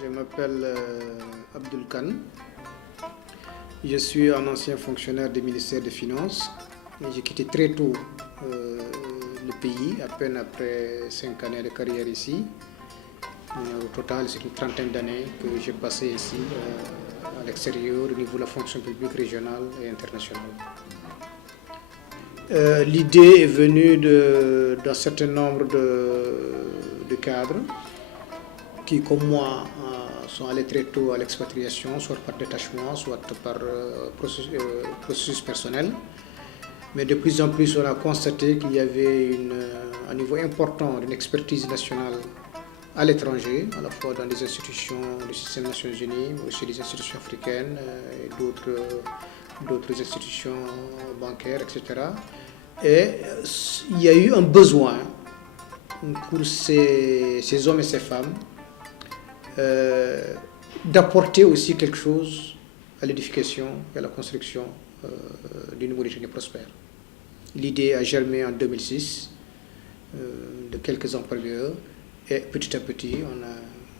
Je m'appelle Abdul Khan. Je suis un ancien fonctionnaire du ministère des Finances. J'ai quitté très tôt le pays, à peine après 5 années de carrière ici. Au total, c'est une trentaine d'années que j'ai passé ici, à l'extérieur, au niveau de la fonction publique régionale et internationale. L'idée est venue d'un certain nombre de cadres qui, comme moi, sont allés très tôt à l'expatriation, soit par détachement, soit par processus personnel. Mais de plus en plus, on a constaté qu'il y avait un niveau important d'une expertise nationale à l'étranger, à la fois dans des institutions du système des Nations Unies, mais aussi des institutions africaines et d'autres institutions bancaires, etc. Et il y a eu un besoin pour ces hommes et ces femmes d'apporter aussi quelque chose à l'édification et à la construction d'une Mauritanie prospère. L'idée a germé en 2006, de quelques ans par ailleurs, et petit à petit,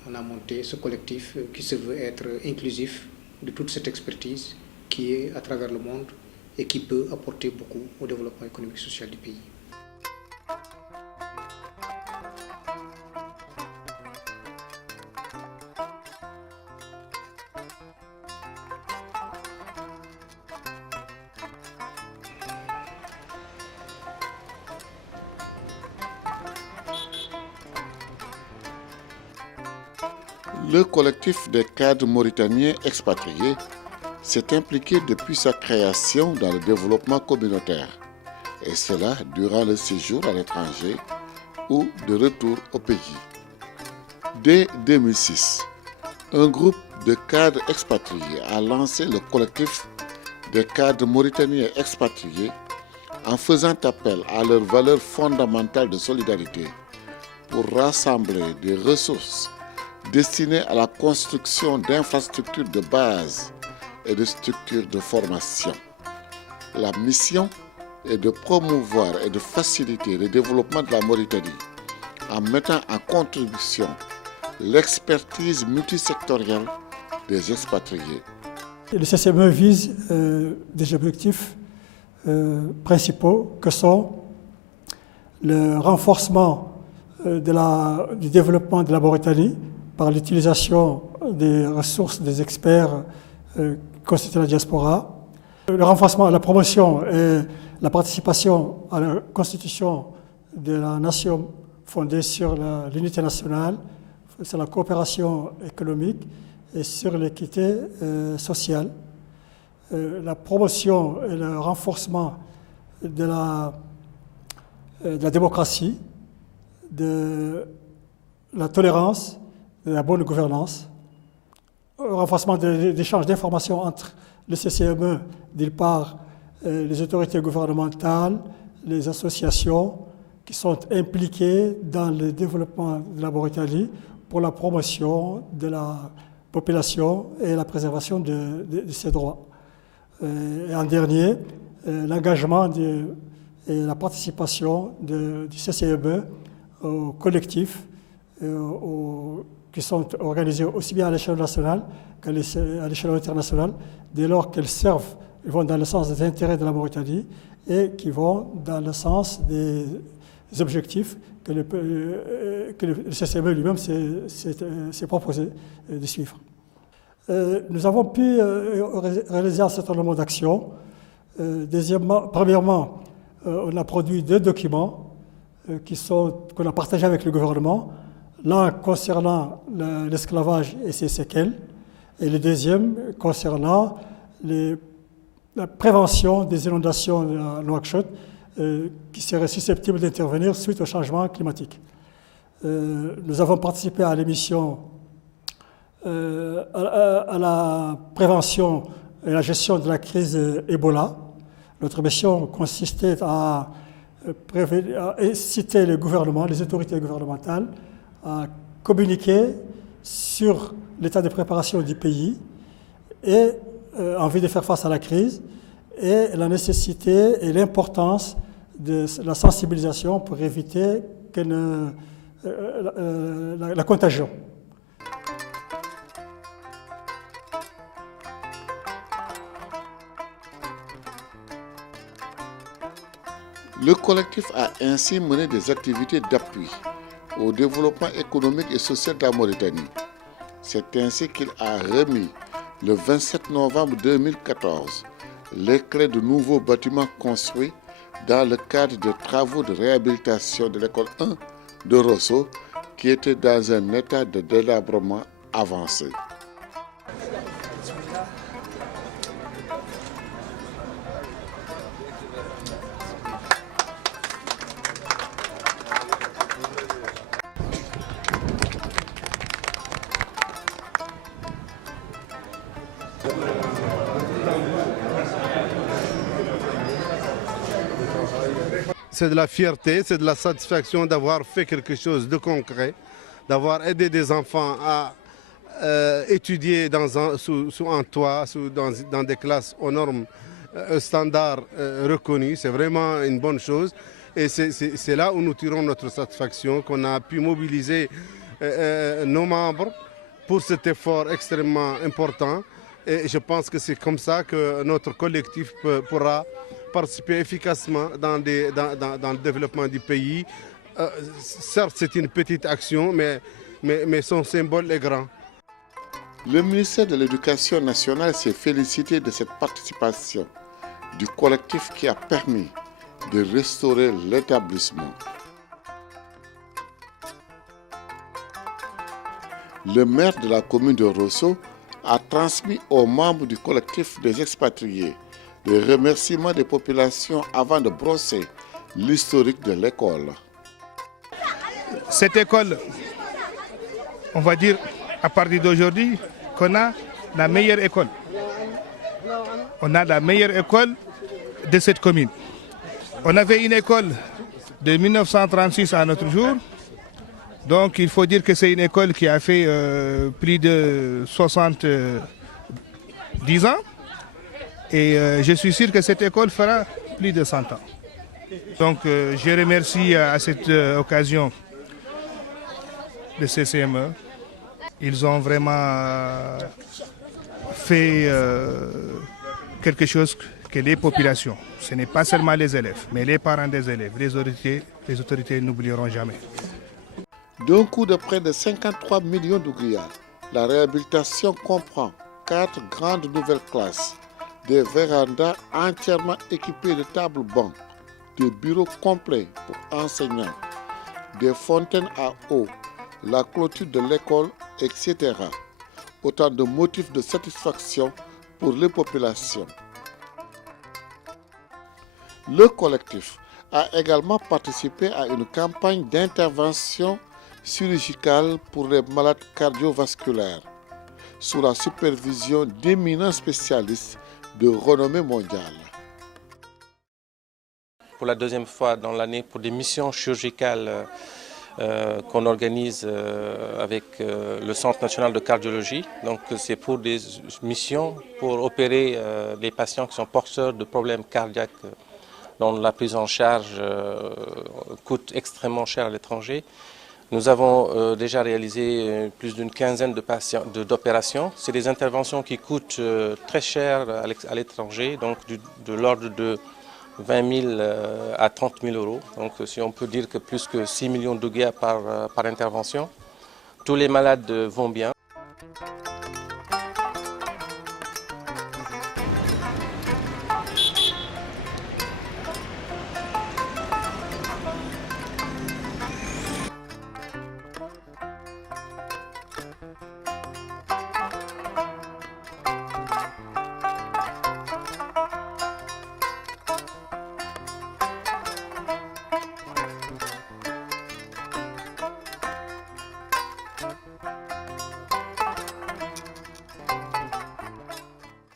on a monté ce collectif qui se veut être inclusif de toute cette expertise qui est à travers le monde et qui peut apporter beaucoup au développement économique et social du pays. Le collectif des cadres mauritaniens expatriés s'est impliqué depuis sa création dans le développement communautaire, et cela durant le séjour à l'étranger ou de retour au pays. Dès 2006, un groupe de cadres expatriés a lancé le collectif des cadres mauritaniens expatriés en faisant appel à leurs valeurs fondamentales de solidarité pour rassembler des ressources destinées à la construction d'infrastructures de base et de structures de formation. La mission est de promouvoir et de faciliter le développement de la Mauritanie en mettant en contribution l'expertise multisectorielle des expatriés. Le CCME vise des objectifs principaux que sont le renforcement du développement de la Mauritanie par l'utilisation des ressources des experts constituent la diaspora, le renforcement, la promotion et la participation à la constitution de la nation fondée sur l'unité nationale, sur la coopération économique et sur l'équité sociale, la promotion et le renforcement de la démocratie, de la tolérance, de la bonne gouvernance, le renforcement des échanges d'informations entre le CCME, d'une part, les autorités gouvernementales, les associations qui sont impliquées dans le développement de la Mauritanie pour la promotion de la population et la préservation de ses droits. Et en dernier, l'engagement et la participation du CCME aux collectifs qui sont organisés aussi bien à l'échelle nationale qu'à l'échelle internationale, dès lors qu'elles vont dans le sens des intérêts de la Mauritanie et qui vont dans le sens des objectifs que le CCME lui-même s'est proposé de suivre. Nous avons pu réaliser un certain nombre d'actions. Premièrement, on a produit 2 documents qu'on a partagés avec le gouvernement, l'un concernant l'esclavage et ses séquelles, et le deuxième concernant la prévention des inondations à Nouakchott qui seraient susceptibles d'intervenir suite au changement climatique. nous avons participé à l'émission à la prévention et la gestion de la crise Ebola. Notre mission consistait à inciter les gouvernements, les autorités gouvernementales à communiquer sur l'état de préparation du pays et en vue de faire face à la crise et la nécessité et l'importance de la sensibilisation pour éviter la contagion. Le collectif a ainsi mené des activités d'appui au développement économique et social de la Mauritanie. C'est ainsi qu'il a remis le 27 novembre 2014 les clés de nouveaux bâtiments construits dans le cadre de travaux de réhabilitation de l'école 1 de Rosso qui était dans un état de délabrement avancé. C'est de la fierté, c'est de la satisfaction d'avoir fait quelque chose de concret, d'avoir aidé des enfants à étudier sous un toit, dans des classes aux normes standards reconnus. C'est vraiment une bonne chose. Et c'est là où nous tirons notre satisfaction, qu'on a pu mobiliser nos membres pour cet effort extrêmement important. Et je pense que c'est comme ça que notre collectif pourra participer efficacement dans le développement du pays. Certes, c'est une petite action, mais son symbole est grand. Le ministère de l'Éducation nationale s'est félicité de cette participation du collectif qui a permis de restaurer l'établissement. Le maire de la commune de Rosso a transmis aux membres du collectif des expatriés les remerciements des populations avant de brosser l'historique de l'école. Cette école, on va dire à partir d'aujourd'hui qu'on a la meilleure école. On a la meilleure école de cette commune. On avait une école de 1936 à notre jour. Donc il faut dire que c'est une école qui a fait plus de 70 ans. Et je suis sûr que cette école fera plus de 100 ans. Donc je remercie à cette occasion le CCME. Ils ont vraiment fait quelque chose que les populations, ce n'est pas seulement les élèves, mais les parents des élèves, les autorités n'oublieront jamais. D'un coût de près de 53 millions d'ouguias, la réhabilitation comprend 4 grandes nouvelles classes, des vérandas entièrement équipées de tables-bancs, des bureaux complets pour enseignants, des fontaines à eau, la clôture de l'école, etc. Autant de motifs de satisfaction pour les populations. Le collectif a également participé à une campagne d'intervention chirurgicale pour les malades cardiovasculaires, sous la supervision d'éminents spécialistes de renommée mondiale. Pour la deuxième fois dans l'année, pour des missions chirurgicales qu'on organise avec le Centre national de cardiologie. Donc c'est pour des missions pour opérer les patients qui sont porteurs de problèmes cardiaques dont la prise en charge coûte extrêmement cher à l'étranger. Nous avons déjà réalisé plus d'une quinzaine d'opérations. C'est des interventions qui coûtent très cher à l'étranger, donc de l'ordre de 20 000 à 30 000 euros. Donc si on peut dire que plus que 6 millions d'ouguias par intervention. Tous les malades vont bien. Merci.